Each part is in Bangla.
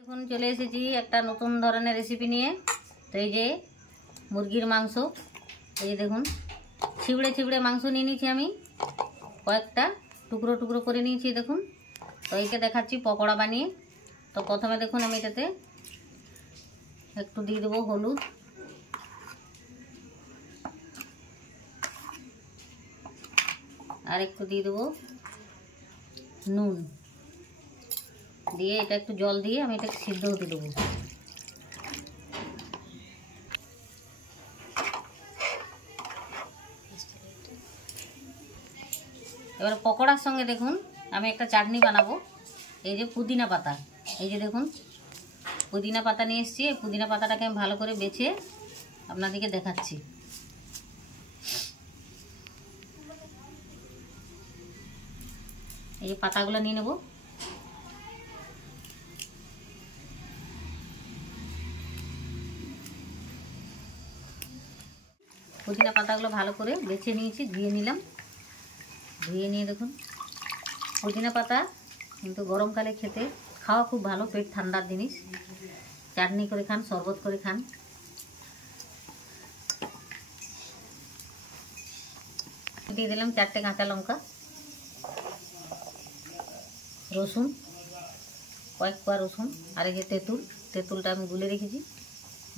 এখন চলে এসেছি একটা নতুন ধরনের রেসিপি নিয়ে। তো এই যে মুরগির মাংস, এই যে দেখুন ছিবড়ে ছিবড়ে মাংস নিয়ে নিয়েছি আমি, কয়েকটা টুকরো টুকরো করে নিয়েছি দেখুন। তো এইকে দেখাচ্ছি পকোড়া বানিয়ে। তো প্রথমে দেখুন আমি এটাতে একটু দিয়ে দেবো হলুদ, আর একটু দিয়ে দেবো নুন, দিয়ে এটা একটু জল দিয়ে আমি এটাকে সিদ্ধ হতে দেবো। এবার পকোড়ার সঙ্গে দেখুন আমি একটা চাটনি বানাবো। এই যে পুদিনা পাতা, এই যে দেখুন পুদিনা পাতা নিয়ে এসেছি। এই পুদিনা পাতাটাকে আমি ভালো করে বেছে আপনাদেরকে দেখাচ্ছি। এই যে পাতাগুলো নিয়ে নেব। পুদিনা পাতাগুলো ভালো করে বেছে নিয়েছি, ধুয়ে নিলাম। ধুয়ে নিয়ে দেখুন পুদিনা পাতা কিন্তু গরমকালে খেতে খাওয়া খুব ভালো, পেট ঠান্ডার জিনিস। চাটনি করে খান, শরবত করে খান। দিয়ে দিলাম 4টে কাঁচা লঙ্কা, রসুন, কয়েক কোয়া রসুন, আর এই যে তেঁতুলটা আমি গুলে রেখেছি,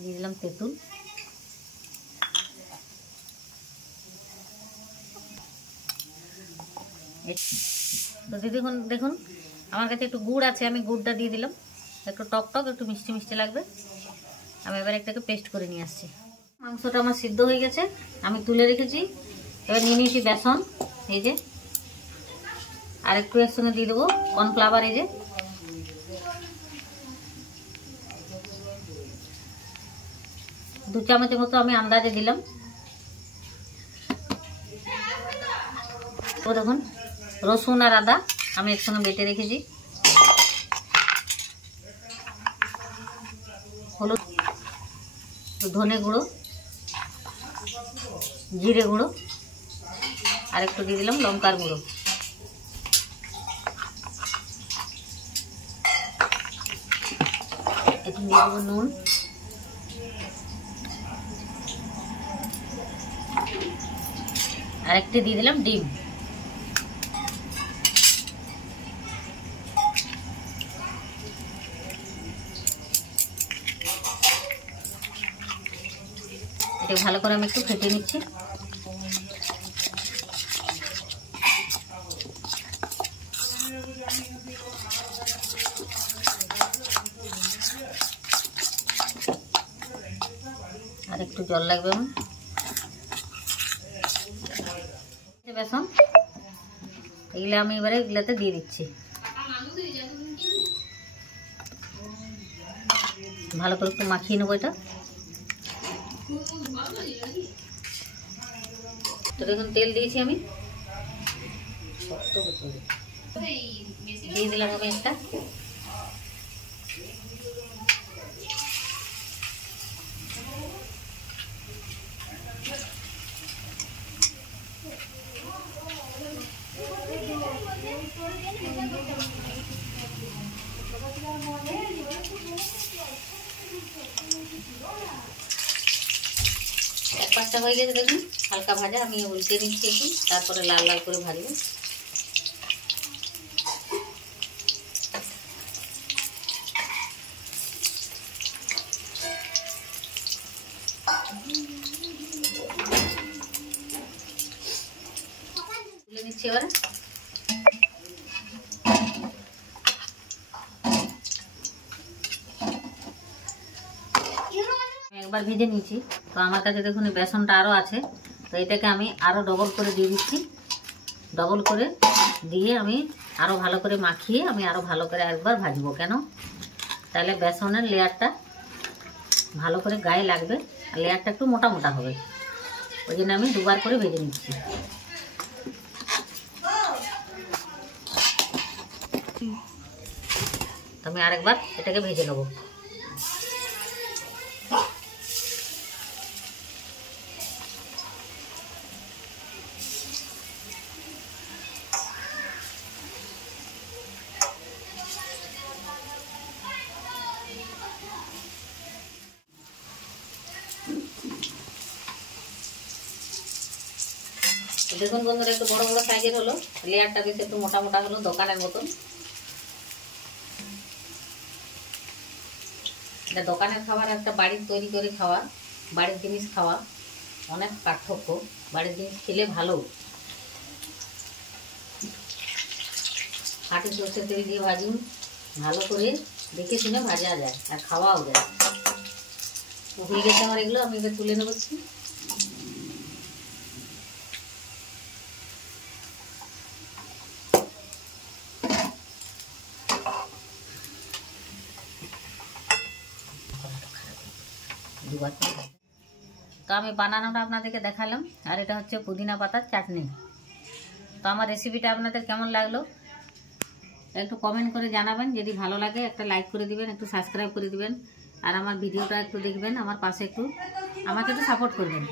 দিয়ে দিলাম তেঁতুল। তো দেখুন দেখুন আমার কাছে একটু গুড় আছে, আমি গুড়টা দিয়ে দিলাম। একটু টক টক একটু মিষ্টি মিষ্টি লাগবে। আমি এবার একটাকে পেস্ট করে নিয়ে আসছি। মাংসটা আমার সিদ্ধ হয়ে গেছে, আমি তুলে রেখেছি। এবার নিয়ে নিয়েছি বেসন, এই যে, আর একটু এর সঙ্গে দিয়ে দেবো কর্নফ্লাওয়ার। এই যে দু চামচের মতো আমি আন্দাজে দিলাম। তো দেখুন রসুন আর আদা আমি একসঙ্গে বেটে রেখেছি। হলুদ, ধনে গুঁড়ো, জিরে গুঁড়ো, আর একটু দিয়ে দিলাম লঙ্কার গুঁড়ো। একটু দিয়ে দেবো নুন, আর একটু দিয়ে দিলাম ডিম। এটা ভালো করে আমি একটু ফেটে নিচ্ছি। আর একটু জল লাগবে আমার। বেসন এগুলো আমি এবারে এগুলাতে দিয়ে দিচ্ছি। ভালো করে একটু মাখিয়ে নেবো এটা। তো দেখুন তেল দিয়েছি আমি, দিয়ে দিলাম আমি একটা। এক পাশটা হয়ে গেছে দেখুন হালকা ভাজা, আমি উল্টে নিচ্ছি একটু, তারপরে লাল লাল করে ভাজবো। তুলে নিচ্ছি এবারে। একবার ভেজে নিয়েছি, তো আমার কাছে দেখুন বেসনটা আরও আছে। তো এটাকে আমি আরও ডবল করে দিয়ে দিচ্ছি। ডবল করে দিয়ে আমি আরও ভালো করে মাখিয়ে আমি আরও ভালো করে একবার ভাজবো। কেন? তাহলে বেসনের লেয়ারটা ভালো করে গায়ে লাগবে, লেয়ারটা একটু মোটা মোটা হবে। ওই জন্য আমি দুবার করে ভেজে নিচ্ছি। আমি আরেকবার এটাকে ভেজে নেবো। দেখুন বন্ধুরা একটু বড় বড় সাইজের হলো, লেয়ারটা বেশ একটু মোটা মোটা হলো দোকানের মতন। এটা দোকানের খাবার একটা বাড়ির তৈরি করে খাওয়া, বাড়ির জিনিস খাওয়া অনেক পার্থক্য। বাড়ির জিনিস খেলে ভালো। খাঁটি সরষের তেল দিয়ে ভাজুন, ভালো করে দেখে শুনে ভাজা যায় আর খাওয়াও যায়। হয়ে গেছে আমার এগুলো, আমি এবার তুলে নেবছি। তো আমি বানানোটা আপনাদেরকে দেখালাম, আর এটা হচ্ছে পুদিনা পাতার চাটনি। তো আমার রেসিপিটা আপনাদের কেমন লাগলো একটু কমেন্ট করে জানাবেন। যদি ভালো লাগে একটা লাইক করে দিবেন, একটু সাবস্ক্রাইব করে দিবেন, আর আমার ভিডিওটা একটু দেখবেন, আমার পাশে একটু আমাকে একটু সাপোর্ট করবেন।